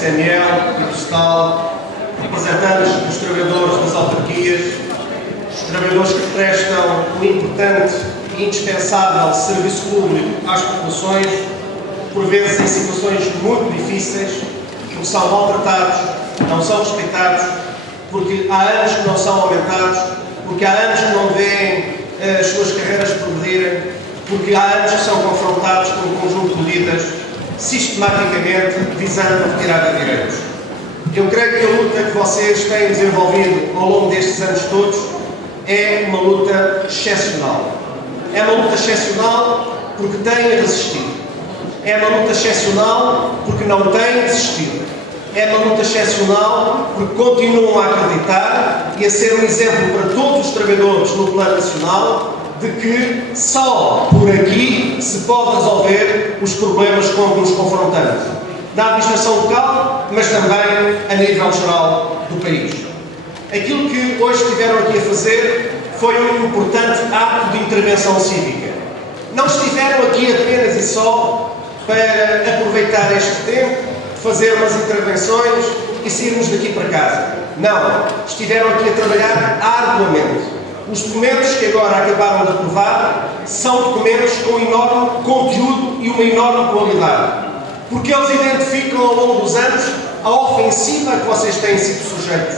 STML, Postal, representantes dos trabalhadores das autarquias, os trabalhadores que prestam um importante e indispensável serviço público às populações, por vezes em situações muito difíceis, porque são maltratados, não são respeitados, porque há anos que não são aumentados, porque há anos que não veem as suas carreiras progredirem, porque há anos que são confrontados com um conjunto de medidas sistematicamente visando a retirada de direitos. Eu creio que a luta que vocês têm desenvolvido ao longo destes anos todos é uma luta excepcional. É uma luta excepcional porque têm resistido. É uma luta excepcional porque não têm desistido. É uma luta excepcional porque continuam a acreditar e a ser um exemplo para todos os trabalhadores no plano nacional de que só por aqui se pode resolver os problemas com que nos confrontamos, na administração local, mas também a nível geral do país. Aquilo que hoje estiveram aqui a fazer foi um importante ato de intervenção cívica. Não estiveram aqui apenas e só para aproveitar este tempo, fazer umas intervenções e sairmos daqui para casa. Não, estiveram aqui a trabalhar arduamente. Os documentos que agora acabaram de aprovar são documentos com enorme conteúdo e uma enorme qualidade, porque eles identificam ao longo dos anos a ofensiva a que vocês têm sido sujeitos.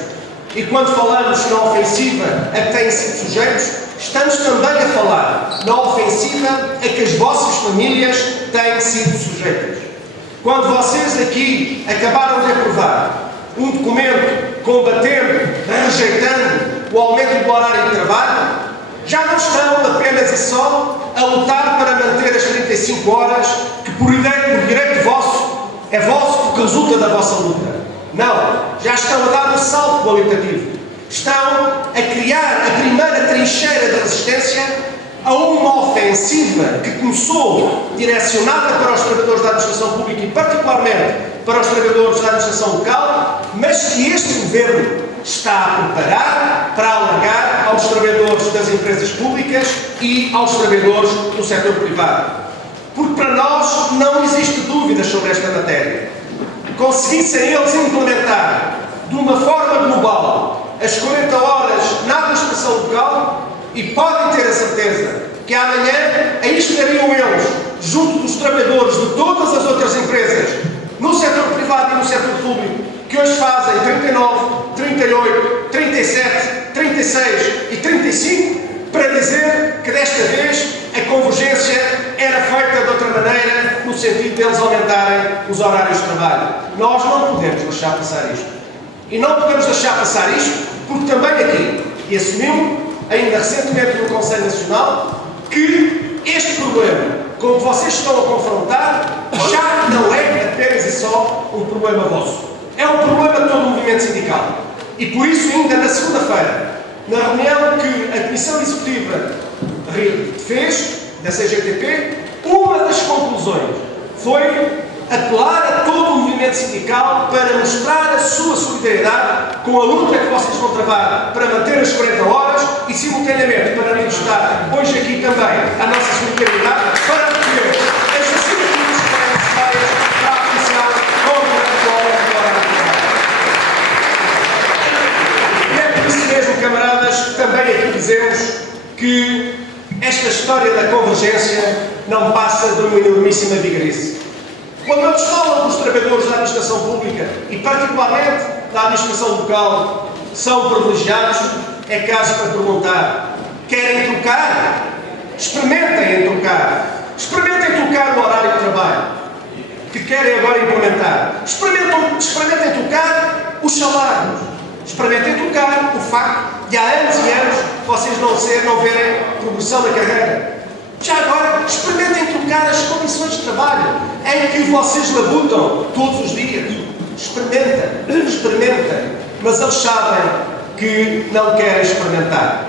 E quando falamos na ofensiva a que têm sido sujeitos, estamos também a falar na ofensiva a que as vossas famílias têm sido sujeitas. Quando vocês aqui acabaram de aprovar um documento combatendo, rejeitando o aumento do horário de trabalho, já não estão apenas e só a lutar para manter as 35 horas que por direito vosso é vosso porque resulta da vossa luta. Não, já estão a dar um salto qualitativo. Estão a criar a primeira trincheira da resistência a uma ofensiva que começou direcionada para os trabalhadores da administração pública e particularmente para os trabalhadores da administração local, mas que este governo está a preparar para alargar aos trabalhadores das empresas públicas e aos trabalhadores do setor privado. Porque para nós não existe dúvida sobre esta matéria. Conseguissem eles implementar de uma forma global as 40 horas na administração local, e podem ter a certeza que amanhã aí estariam eles, junto dos trabalhadores de todas as outras empresas, no setor privado e no setor público, que hoje fazem 39, 38, 37, 36 e 35, para dizer que desta vez a convergência era feita de outra maneira, no sentido deles aumentarem os horários de trabalho. Nós não podemos deixar passar isto. E não podemos deixar passar isto porque também aqui, e assumimos ainda recentemente no Conselho Nacional, que este problema com que vocês estão a confrontar já não é apenas e só um problema vosso. É um problema de todo o movimento sindical. E por isso, ainda na segunda-feira, na reunião que a Comissão Executiva fez, da CGTP, uma das conclusões foi apelar a todo o movimento sindical para mostrar a sua solidariedade com a luta que vocês vão travar para manter as 40 horas e, simultaneamente, para manifestar hoje aqui também a nossa solidariedade para recolher as vacinas que forem necessárias para a aflição contra a atual horário de trabalho. E é por isso mesmo, camaradas, que também aqui dizemos que esta história da convergência não passa de uma enormíssima vigarice. Quando eles falam dos trabalhadores da administração pública e particularmente da administração local são privilegiados, é caso para perguntar: querem trocar? Experimentem trocar o horário de trabalho que querem agora implementar. Experimentem trocar os salários. Experimentem trocar o facto de há anos e anos vocês não verem progressão na carreira. Já agora, experimentem trocar as condições de trabalho em que vocês labutam todos os dias. Experimentem. Mas eles sabem que não querem experimentar.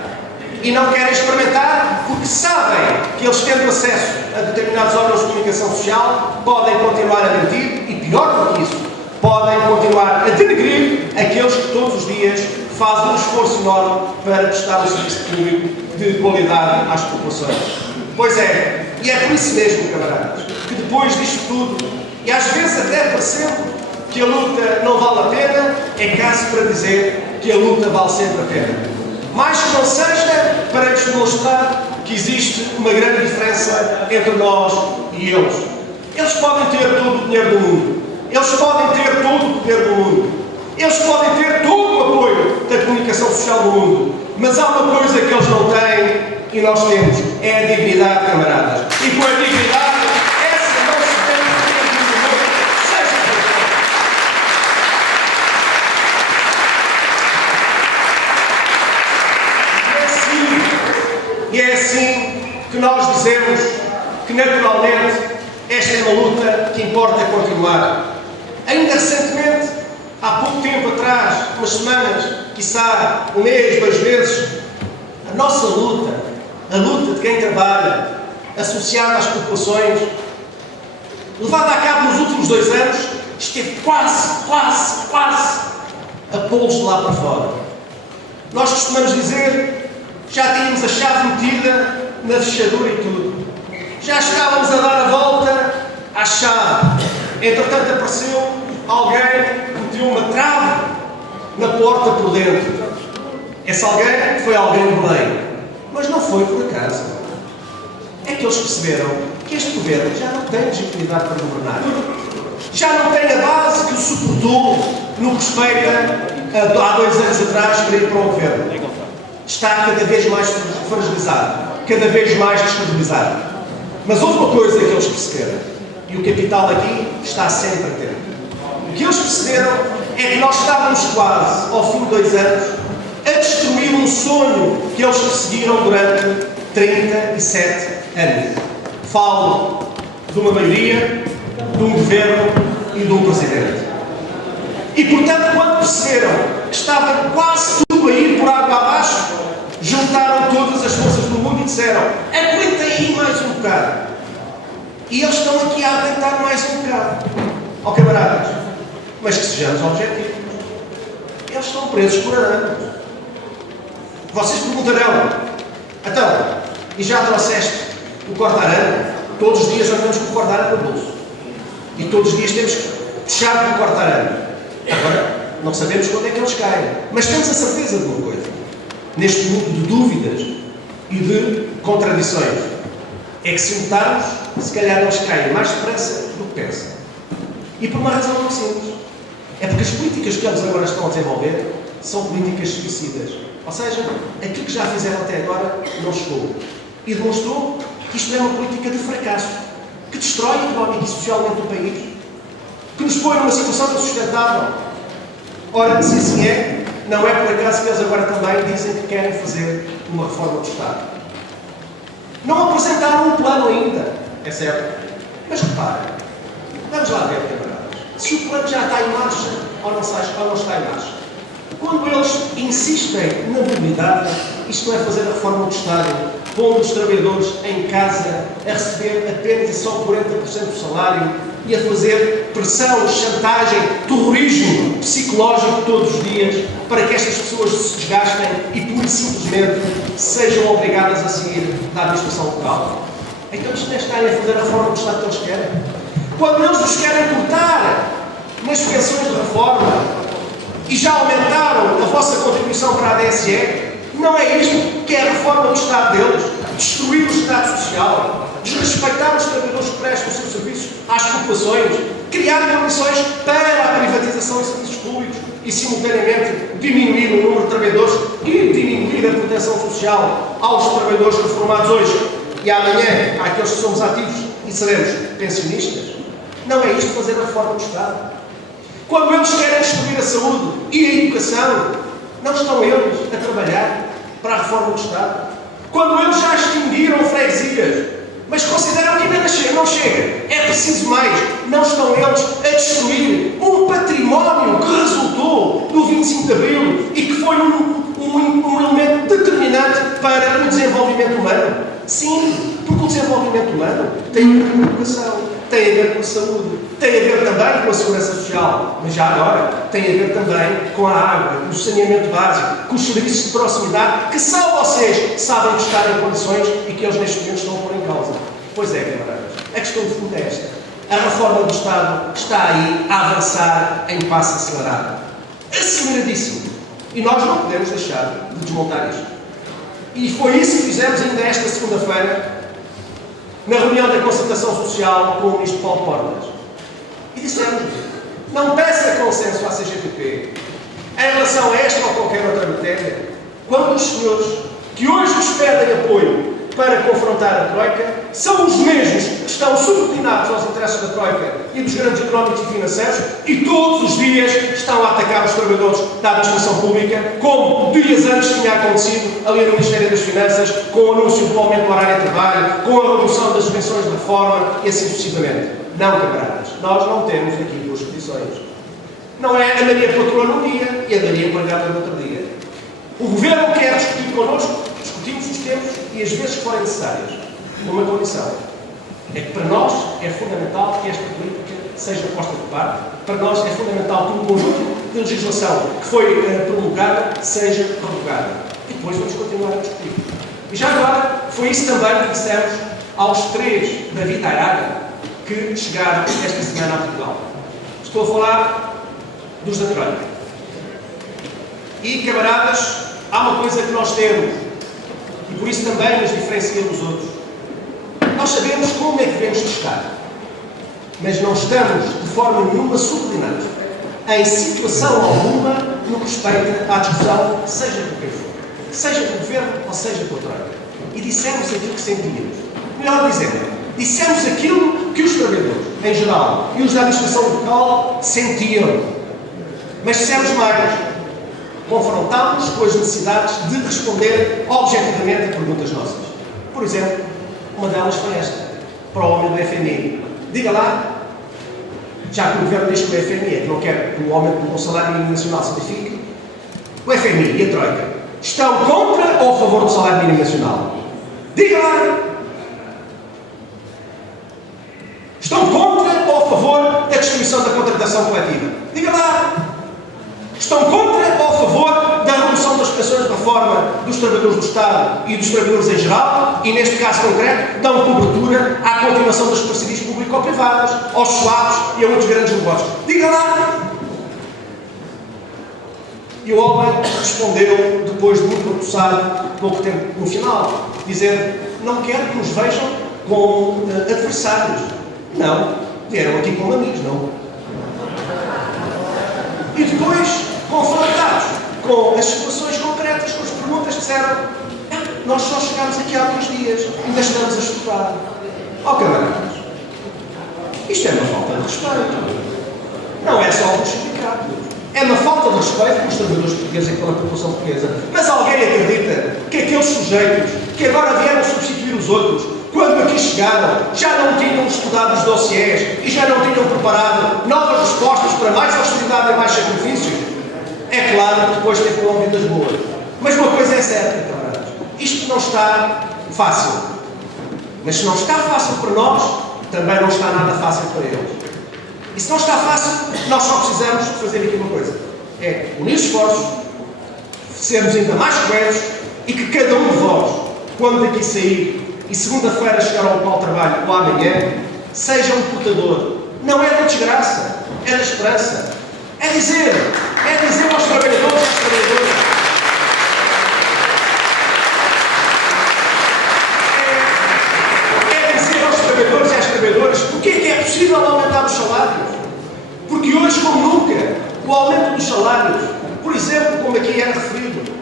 E não querem experimentar porque sabem que eles, tendo acesso a determinados órgãos de comunicação social, podem continuar a mentir e, pior do que isso, podem continuar a denegrir aqueles que todos os dias fazem um esforço enorme para prestar um serviço público de qualidade às populações. Pois é, e é por isso mesmo, camaradas, que depois disto tudo, e às vezes até parecendo que a luta não vale a pena, é caso para dizer que a luta vale sempre a pena. Mais que não seja para nos demonstrar que existe uma grande diferença entre nós e eles. Eles podem ter todo o dinheiro do mundo. Eles podem ter todo o poder do mundo. Eles podem ter todo o apoio da comunicação social do mundo. Mas há uma coisa que eles não têm e nós temos. É a dignidade, camaradas. E com a dignidade, essa não se tem em mundo. Seja e é assim que nós dizemos que naturalmente esta é uma luta que importa continuar. Ainda recentemente, há pouco tempo atrás, umas semanas, quiçá um mês, 2 meses, a nossa luta, a luta de quem trabalha, associada às populações, levada a cabo nos últimos 2 anos, esteve quase a pô-los de lá para fora. Nós costumamos dizer, já tínhamos a chave metida na fechadura e tudo. Já estávamos a dar a volta à chave. Entretanto, apareceu alguém que meteu uma trave na porta por dentro. Esse alguém foi alguém de Belém. Mas não foi por acaso. É que eles perceberam que este governo já não tem legitimidade para governar. Já não tem a base que o suportou no que respeita há 2 anos atrás para ir para o governo. Está cada vez mais fragilizado, cada vez mais desestabilizado. Mas houve uma coisa que eles perceberam, e o capital aqui está sempre atento. O que eles perceberam é que nós estávamos quase, ao fim de 2 anos, a destruir um sonho que eles perseguiram durante 37 anos. Falo de uma maioria, de um governo e de um presidente. E, portanto, quando perceberam que estava quase tudo a ir por água abaixo, juntaram todas as forças do mundo e disseram: aguenta aí mais um bocado. E eles estão aqui a aguentar mais um bocado. Ó camaradas, mas que sejamos objetivos. Eles estão presos por arames. Vocês perguntarão: então, e já trouxeste o corta-arame? Todos os dias andamos com o corta-arame no bolso. E todos os dias temos que deixar de corta-arame. Agora, não sabemos quando é que eles caem. Mas temos a certeza de uma coisa. Neste mundo de dúvidas e de contradições, é que se notarmos, se calhar eles caem mais depressa do que pensam. E por uma razão muito simples. É porque as políticas que eles agora estão a desenvolver são políticas suicidas. Ou seja, aquilo que já fizeram até agora não chegou. E demonstrou que isto é uma política de fracasso, que destrói económica e socialmente o país, que nos põe numa situação insustentável. Ora, se assim é, não é por acaso que eles agora também dizem que querem fazer uma reforma do Estado. Não apresentaram um plano ainda, é certo. Mas reparem, vamos lá ver, camaradas, se o plano já está em marcha ou não está em marcha. Quando eles insistem na mobilidade, isto não é fazer a reforma do Estado, pondo os trabalhadores em casa a receber apenas e só 40% do salário e a fazer pressão, chantagem, terrorismo psicológico todos os dias para que estas pessoas se desgastem e pura e simplesmente sejam obrigadas a sair da administração local. Então isto não é estarem a fazer a reforma do Estado que eles querem. Quando eles nos querem cortar nas pensões de reforma e já aumentaram a vossa contribuição para a DSE, não é isto que é a reforma do Estado deles? Destruir o Estado Social, desrespeitar os trabalhadores que prestam os seus serviços às populações, criar condições para a privatização de serviços públicos e, simultaneamente, diminuir o número de trabalhadores e diminuir a proteção social aos trabalhadores reformados hoje e amanhã, àqueles que somos ativos e seremos pensionistas. Não é isto fazer a reforma do Estado. Quando eles querem destruir a saúde e a educação, não estão eles a trabalhar para a reforma do Estado. Quando eles já extinguiram freguesias, mas consideram que ainda não chega, é preciso mais, não estão eles a destruir um património que resultou do 25 de Abril e que foi um elemento determinante para o desenvolvimento humano? Sim, porque o desenvolvimento humano tem a ver com a educação, tem a ver com a saúde, tem a ver também com a segurança social, mas já agora tem a ver também com a água, com o saneamento básico, com os serviços de proximidade que só vocês sabem estar em condições e que eles neste momento estão a pôr em causa. Pois é, camaradas, a questão de fundo é esta. A reforma do Estado está aí a avançar em passo acelerado. Aceleradíssimo. E nós não podemos deixar de desmontar isto. E foi isso que fizemos ainda esta segunda-feira, na reunião da concertação social com o Ministro Paulo Portas. E dissemos: não peça consenso à CGTP em relação a esta ou qualquer outra matéria, quando os senhores que hoje nos pedem apoio para confrontar a Troika são os mesmos que estão subordinados aos interesses da Troika e dos grandes económicos e financeiros e todos os dias estão a atacar os trabalhadores da administração pública, como dias antes tinha acontecido ali no Ministério das Finanças, com o anúncio do aumento do horário de trabalho, com a redução das subvenções de reforma e assim sucessivamente. Não, camaradas, nós não temos aqui duas posições. Não é a Maria patroa num dia e a Maria empregada no outro dia. O Governo quer discutir connosco, discutimos os tempos e as vezes que forem necessárias. Uma condição é que para nós é fundamental que esta política seja posta de parte, para nós é fundamental que o conjunto de legislação que foi promulgada seja prorrogada. E depois vamos continuar a discutir. E já agora, foi isso também que dissemos aos 3 da Vitaiaga que chegaram esta semana a Portugal. Estou a falar dos da Troika. E, camaradas, há uma coisa que nós temos, e por isso também nos diferencia dos outros. Nós sabemos como é que devemos testar, mas não estamos de forma nenhuma subordinados em situação alguma no que respeita à discussão, seja por quem for, seja pelo Governo ou seja pela Troika. E dissemos aquilo que sentíamos. Melhor dizendo, dissemos aquilo que os trabalhadores, em geral, e os da administração local sentiam. Mas dissemos mais. Confrontámos com as necessidades de responder objetivamente a perguntas nossas. Por exemplo, uma delas foi esta, para o aumento do FMI. Diga lá, já que o Governo diz que o FMI é que não quer que o aumento do salário mínimo nacional se modifique, o FMI e a Troika estão contra ou a favor do salário mínimo nacional? Diga lá! Estão contra ou a favor da distribuição da contratação coletiva? Diga lá! Estão contra ou a favor da redução das pensões de reforma dos trabalhadores do Estado e dos trabalhadores em geral, e neste caso concreto, dão cobertura à continuação das parcerias público-privadas, aos swaps e a outros grandes negócios? Diga lá! E o homem respondeu, depois de muito apossado, pouco tempo no final, dizendo: não quero que nos vejam como adversários. Não, vieram aqui como amigos, não. E depois, confrontados com as situações concretas, com as perguntas, disseram: nós só chegámos aqui há 2 dias, ainda estamos a estudar. Oh, camaradas, isto é uma falta de respeito. Não é só o sindicato. É uma falta de respeito pelos trabalhadores portugueses e pela população portuguesa. Mas alguém acredita que aqueles sujeitos que agora vieram substituir os outros, quando aqui chegaram, já não tinham estudado os dossiês e já não tinham preparado novas respostas para mais austeridade e mais sacrifícios? É claro que depois teve ouvido das boas. Mas uma coisa é certa, camaradas: isto não está fácil. Mas se não está fácil para nós, também não está nada fácil para eles. E se não está fácil, nós só precisamos de fazer aqui uma coisa: é unir esforços, sermos ainda mais coesos e que cada um de vós, quando daqui sair e segunda-feira chegar ao local de trabalho ou amanhã, seja um portador. Não é da desgraça, é da esperança. É dizer aos trabalhadores e às trabalhadoras: é dizer aos trabalhadores e às trabalhadoras porque é possível aumentar os salários. Porque hoje, como nunca, o aumento dos salários, por exemplo, como aqui era referido,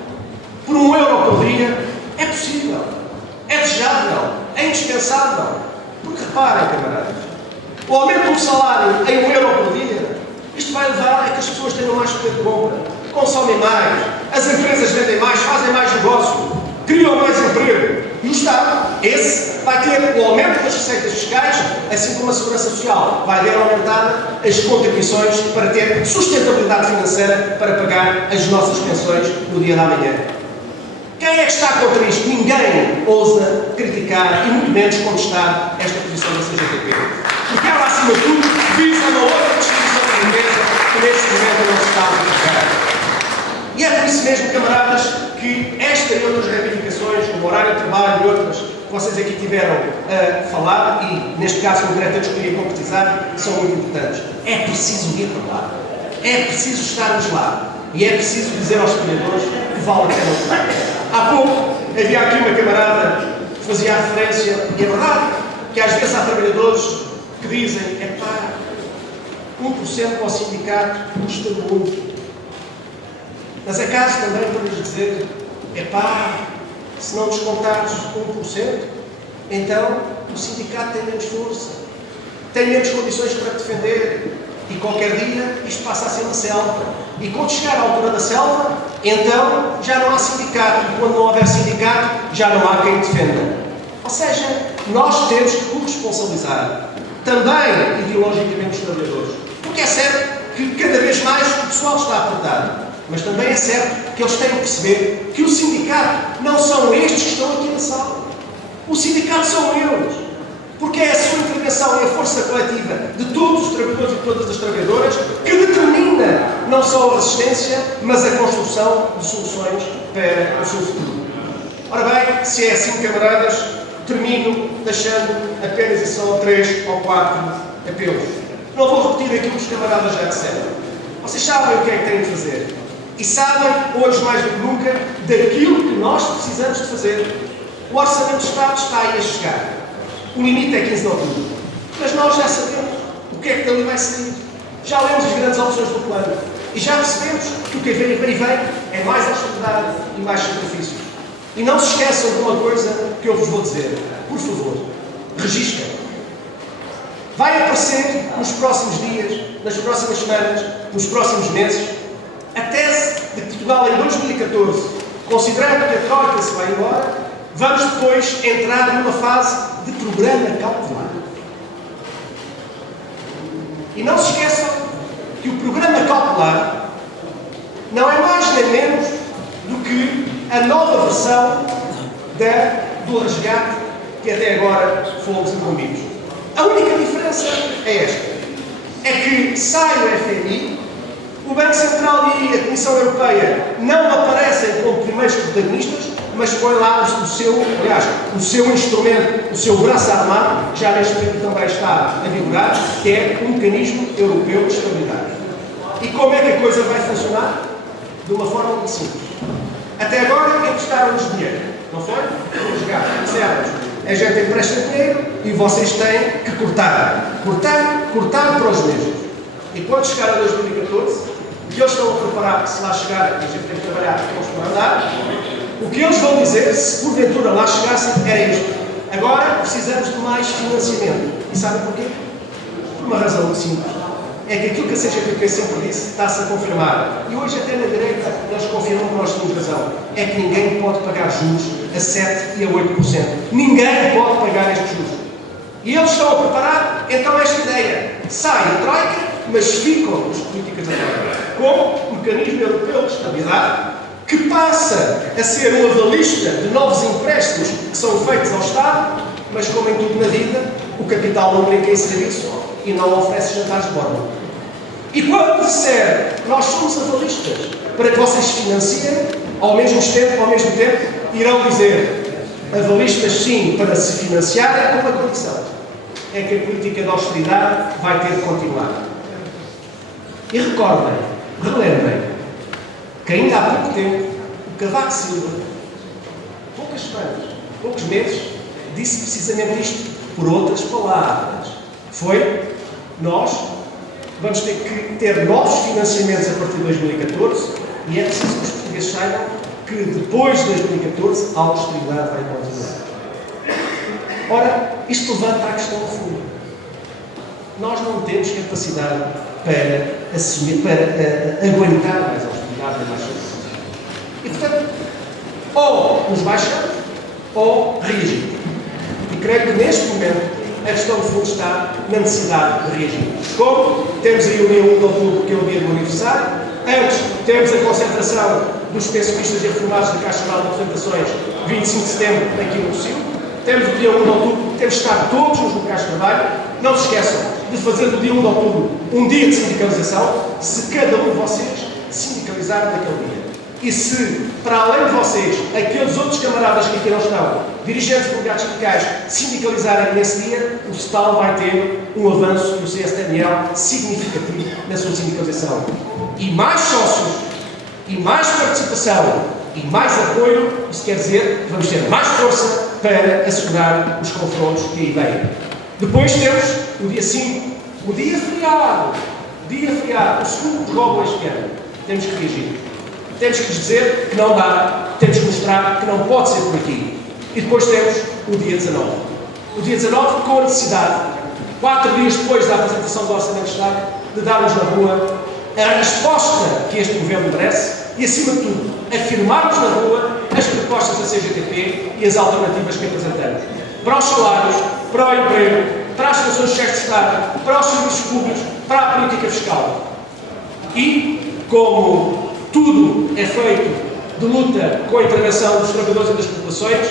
por €1 por dia, é possível. É desejável, é indispensável. Porque reparem, camaradas, o aumento do salário em €1 por dia, isto vai levar a que as pessoas tenham mais poder de compra, consomem mais, as empresas vendem mais, fazem mais negócio, criam mais emprego. E o Estado, esse, vai ter o aumento das receitas fiscais, assim como a segurança social vai ver aumentada as contribuições para ter sustentabilidade financeira para pagar as nossas pensões no dia da manhã. Quem é que está contra isto? Ninguém ousa criticar e muito menos contestar esta posição da CGTP. Porque ela, acima de tudo, visa uma outra distribuição da riqueza que neste momento não se está a verificar. E é por isso mesmo, camaradas, que esta e outras reivindicações, como o horário de trabalho e outras, vocês aqui tiveram a falar, e neste caso concreto eu escolhi concretizar, são muito importantes. É preciso ir para lá. É preciso estarmos lá. E é preciso dizer aos trabalhadores que vale a pena lutar. Há pouco havia aqui uma camarada que fazia a referência, e é verdade, que às vezes há trabalhadores que dizem, 1% para o sindicato custa muito. Mas é caso também para lhes dizer, se não descontares 1%, então o sindicato tem menos força, tem menos condições para defender, e qualquer dia isto passa a ser uma selva. E quando chegar à altura da selva, então já não há sindicato, e quando não houver sindicato, já não há quem defenda. Ou seja, nós temos que corresponsabilizar também ideologicamente os trabalhadores. Porque é certo que cada vez mais o pessoal está apertado. Mas também é certo que eles têm que perceber que o sindicato não são estes que estão aqui na sala. O sindicato são eles. Porque é a sua intervenção e a força coletiva de todos os trabalhadores e de todas as trabalhadoras que determina não só a resistência, mas a construção de soluções para o seu futuro. Ora bem, se é assim, camaradas, termino deixando apenas e só 3 ou 4 apelos. Não vou repetir aquilo que os camaradas já disseram. Vocês sabem o que é que têm de fazer. E sabem, hoje mais do que nunca, daquilo que nós precisamos de fazer. O Orçamento do Estado está aí a chegar. O limite é 15 de outubro. Mas nós já sabemos o que é que dali vai sair. Já lemos as grandes opções do plano. E já percebemos que o que vem é mais austeridade e mais sacrifícios. E não se esqueçam de uma coisa que eu vos vou dizer. Por favor, registem. Vai aparecer nos próximos dias, nas próximas semanas, nos próximos meses, a tese de que Portugal em 2014, considerando que a Troika se vai embora, vamos depois entrar numa fase de programa cautelar. E não se esqueçam que o programa cautelar não é mais nem menos do que a nova versão do resgate que até agora fomos incumbidos. A única diferença é esta. É que sai o FMI, o Banco Central e a Comissão Europeia não aparecem como primeiros protagonistas, mas põe lá o seu instrumento, o seu braço armado, que já neste momento também está a vigorar, que é o Mecanismo Europeu de Estabilidade. E como é que a coisa vai funcionar? De uma forma muito simples. Até agora emprestaram-nos dinheiro, não foi? Vamos jogar, disseram-nos, a gente empresta dinheiro e vocês têm que cortar para os mesmos. E quando chegar a 2014, o que eles estão a preparar, se lá chegar, a gente tem que trabalhar, vamos para andar, o que eles vão dizer, se porventura lá chegassem, era isto. Agora precisamos de mais financiamento. E sabem porquê? Por uma razão muito simples. É que aquilo que a CGPP sempre disse está-se a confirmar. E hoje até na direita eles confirmam que nós temos razão. É que ninguém pode pagar juros a 7% e a 8%. Ninguém pode pagar estes juros. E eles estão a preparar, então, esta ideia. Sai a Troika, mas ficam as políticas da Troika. Como o Mecanismo Europeu de Estabilidade, que passa a ser um avalista de novos empréstimos que são feitos ao Estado, mas como em tudo na vida, o capital não brinca em serviço e não oferece jantares de bordo. E quando disser nós somos avalistas para que vocês financiem, ao mesmo tempo irão dizer avalistas sim para se financiar, com uma condição. É que a política de austeridade vai ter de continuar. E recordem, relembrem, que ainda há pouco tempo, o Cavaco Silva, poucas semanas, poucos meses, disse precisamente isto, por outras palavras. Foi, nós vamos ter que ter novos financiamentos a partir de 2014 e é preciso que os portugueses saibam que depois de 2014 a austeridade vai continuar. Ora, isto levanta a questão de fundo. Nós não temos capacidade para assumir, para aguentar mais austeridade e mais sacrifício. E, portanto, ou nos baixamos ou reagimos. E creio que neste momento a questão de fundo está na necessidade de reagir. Como temos aí o dia 1 de outubro, que é o dia do aniversário, antes temos a concentração dos pensionistas e reformados da Caixa Geral de Aposentações, 25 de setembro, aqui no Sul. Temos o dia 1 de outubro, temos de estar todos nos locais de trabalho. Não se esqueçam de fazer do dia 1 de outubro um dia de sindicalização, se cada um de vocês sindicalizar naquele dia. E se, para além de vocês, aqueles outros camaradas que aqui não estão, dirigentes de delegados sindicais, sindicalizarem nesse dia, o SETAL vai ter um avanço do CSTML significativo na sua sindicalização. E mais sócios, e mais participação, e mais apoio, isso quer dizer que vamos ter mais força para assegurar os confrontos que aí vêm. Depois temos o dia 5, o dia feriado, o segundo prorrogo este ano. Temos que reagir. Temos que lhes dizer que não dá, temos que mostrar que não pode ser por aqui. E depois temos o dia 19. O dia 19 com a necessidade, 4 dias depois da apresentação do Orçamento de Estado, de darmos na rua a resposta que este Governo merece e, acima de tudo, afirmarmos na rua as propostas da CGTP e as alternativas que apresentamos. Para os salários, para o emprego, para as funções de chefe de Estado, para os serviços públicos, para a política fiscal. E, como tudo é feito de luta com a intervenção dos trabalhadores e das populações,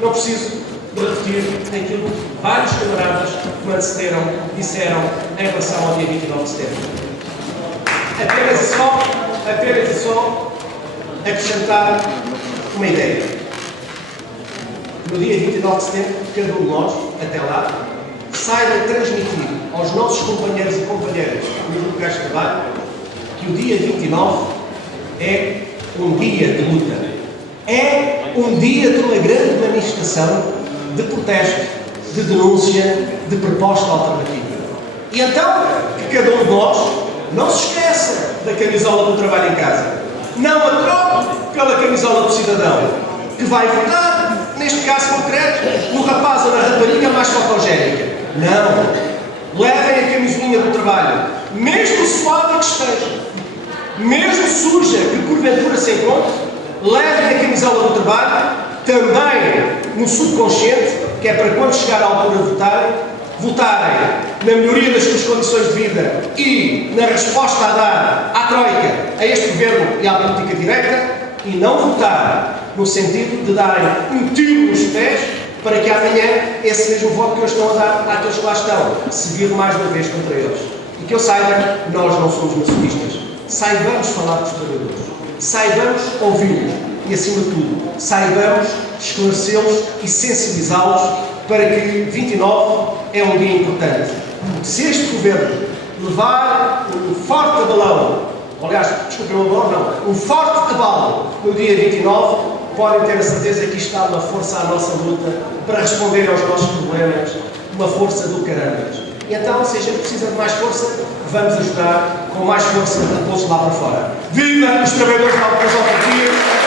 não preciso de repetir aquilo que vários camaradas que me antecederam disseram em relação ao dia 29 de setembro. Apenas e só acrescentar uma ideia. No dia 29 de setembro, cada um de nós, até lá, saiba transmitir aos nossos companheiros e companheiras nos locais de trabalho que o dia 29 é um dia de luta. É um dia de uma grande manifestação de protesto, de denúncia, de proposta alternativa. E então, que cada um de nós não se esqueça da camisola do trabalho em casa. Não a troque pela camisola do cidadão, que vai votar, neste caso concreto, no rapaz ou na rapariga mais fotogénica. Não. Levem a camisolinha do trabalho, mesmo suada que esteja, mesmo suja que porventura se encontre, levem a camisola do trabalho, também no subconsciente, que é para quando chegar a altura de votarem na melhoria das suas condições de vida e na resposta a dar à Troika, a este Governo e à política direta, e não votar no sentido de darem um tiro nos pés para que amanhã esse mesmo voto que eles estão a dar àqueles que lá estão se vire mais uma vez contra eles. E que eu saiba, nós não somos masoquistas. Saibamos falar dos trabalhadores, saibamos ouvi-los e, acima de tudo, saibamos esclarecê-los e sensibilizá-los para que 29 é um dia importante. Se este Governo levar um forte abalão, aliás, desculpem, um abalão não, um forte abalo no dia 29, podem ter a certeza que isto dá uma força à nossa luta para responder aos nossos problemas, uma força do caramba. E então, se a gente precisa de mais força, vamos ajudar com mais força a pô-los lá para fora. Viva os trabalhadores das autarquias!